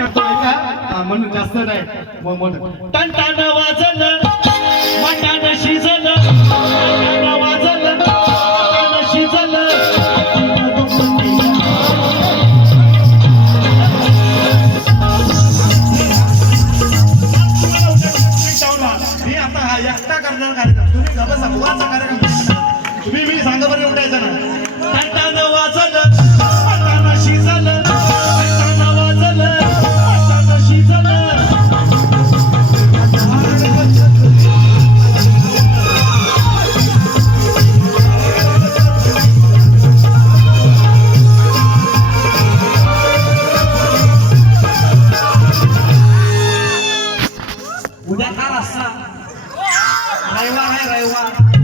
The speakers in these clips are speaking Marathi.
करतोय का म्हणून जास्त नाही टन वाजलं मटान शिजलं टन वाजलं मटान शिजलं मी आता हा एकटा करणार कार्यक्रम तुम्ही गप्पा बुवाचा कार्यक्रम तुम्ही मी सांगा बरं उठायचं ना टन वाजलं मटान शिजलं टन वाजलं मटान शिजलं उद्या का रस्ता रविवार आहे रविवार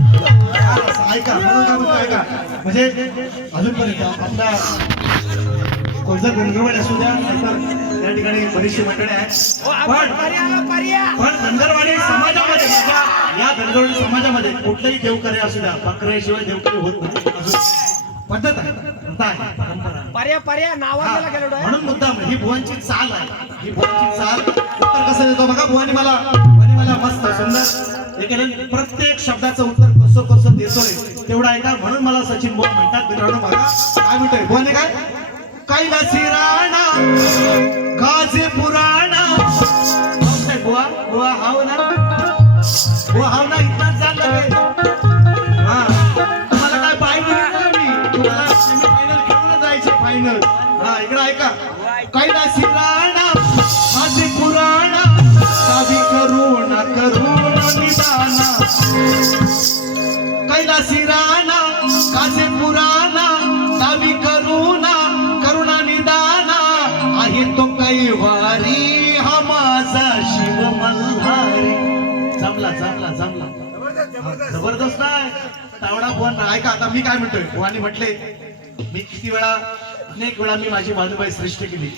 ऐका म्हणून काय म्हणतो ऐका म्हणजे अजूनपर्यंत आपल्या कोणतं गणगरवाड असू द्या नाहीतर त्या ठिकाणी बरीचशी मंडळी आहेत पण धनगरवाडी समाजामध्ये या धनगरवाडी समाजामध्ये कुठलंही देवकार्य असू द्या बकऱ्याशिवाय देवकार्य होत नाही अजून पद्धत आहे परंपरा म्हणून मुद्दाम ही बुवांची चाल आहे ही बुवांची चाल उत्तर कसं देतो बघा बुवानी मला मस्त सुंदर एकेलं प्रत्येक शब्दाचं उत्तर कसं कसं देतोय तेवढं ऐका म्हणून मला सचिन बुवा म्हणतात मित्रांनो बघा काय म्हणतोय बुवाने काय कैलासी राणा गाजे पुराणा बुवा बुवा हाव ना बुवा हाव ना इतनाच झालं हा तुम्हाला काय पाहिजे मी तुम्हाला सेमीफायनल खेळून जायचे फायनल हा इकडे ऐका कैलासी राणा गाजे पुराणा कावी करुणा निदाना कैलासी राणा कासे पुराणा कावी करुणा निदाना आहे तो कैवारी हा माझा शिव मल्हारी जमला जबरदस्त आहे तावडा फोन ऐका आता मी काय म्हणतोय बुवानी म्हटले मी किती वेळा अनेक वेळा मी माझी बाजूबाई सृष्टी केली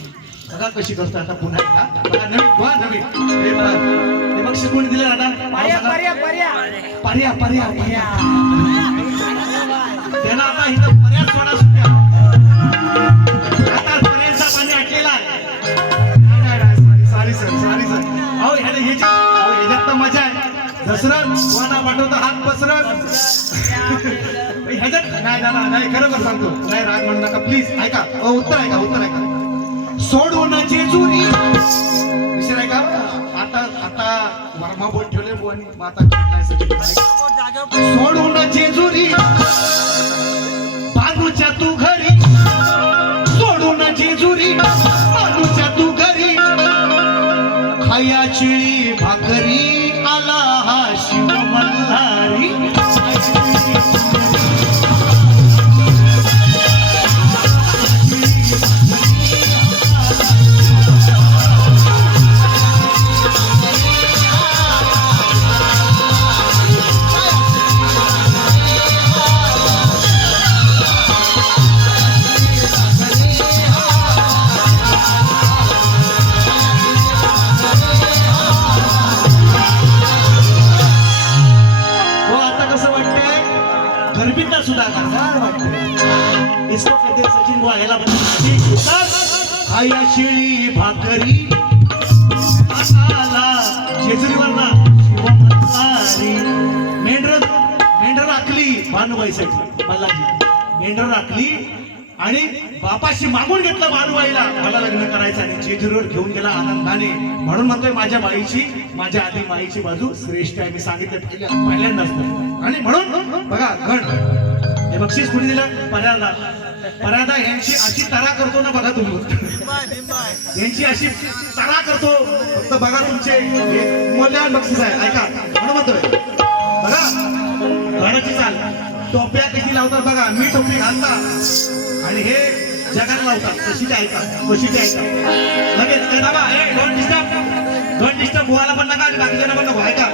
बघा कशी करतो आता पुन्हा एकदा बघा नवीन ते बघ शिकवून दिलं पर्या त्याला आता इथं पर्याय सोडा सुट्ट्या आता पर्यायचा पाणी आटलेला आहे सॉरी सर अहो ह्याच्यात तर मजा आहे दसरथ कोणा पाठवतो हात पसरत ह्याच्यात नाही दादा नाही खरोखर सांगतो नाही राग म्हणू नका प्लीज ऐका उत्तर ऐका सोडून जेजुरी विषय का आता वर्मा बोट ठेवले बुवानी माता सोडून जेजुरी बानूच्या तू घरी सोडून जेजुरी बानूच्या तू घरी खायाची भाकरी आला हा शिव मल्हारी आया शिळी भाकरी जेजुरीवर ना मेंढर राखली भानुबाईसाठी मल्हारजी मेंढर राखली आणि बापाशी मागून घेतलं भानुबाईला मला लग्न करायचं आणि जेजुरीवर घेऊन गेला आनंदाने म्हणून म्हणतोय माझ्या आधी माईची बाजू श्रेष्ठ आहे मी सांगितलं पहिल्यांदाच आणि म्हणून बघा गण हे बक्षीस कुणी दिलं पर्यादा यांची अशी तरा करतो ना बघा तुम्ही यांची अशी तरा करतो फक्त बघा तुमचे मूल्यवान बक्षीस आहे ऐका म्हणून म्हणतोय बघा घराची चाल टोप्या किती लावतात बघा मी टोपी घालता आणि हे जगाला लावतात कशी ते ऐका लगेच डोंट डिस्टर्ब बुवाला पण नका आणि बाकीच्या पण नको ऐका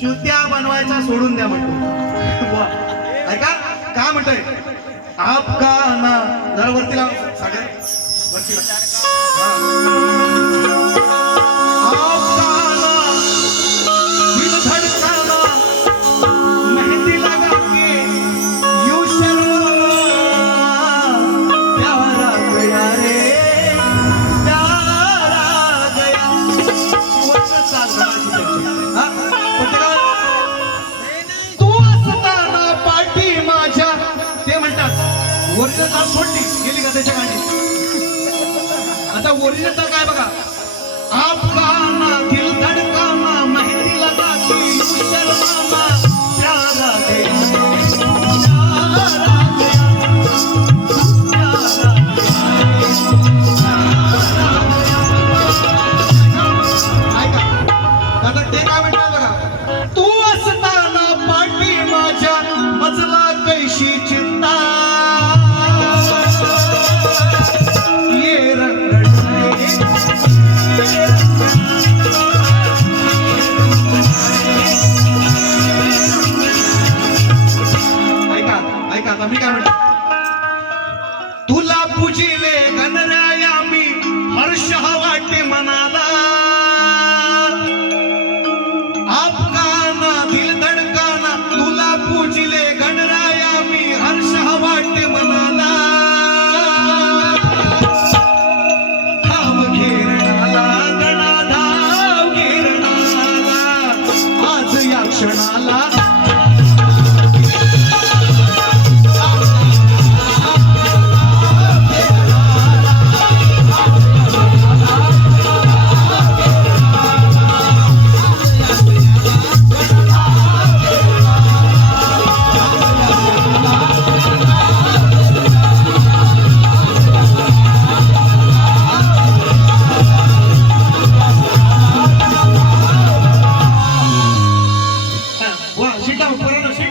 चुत्या बनवायचा सोडून द्या म्हणतो ऐका काय म्हणतोय आपकाना जरा वरती लाव सागर वरती प्यारा गया रे प्यार आ गया. वचन साधना हा कोणतं गाव? तू असताना पाठी माझ्या ते म्हणतात ओरिजिनल ताल सोडली गेली का त्याच्या गाणी. आता ओरिजिनल ताल काय बघा. आपला दिल धडकाना मेहंदी लगाती शर्माना प्यार आ गया.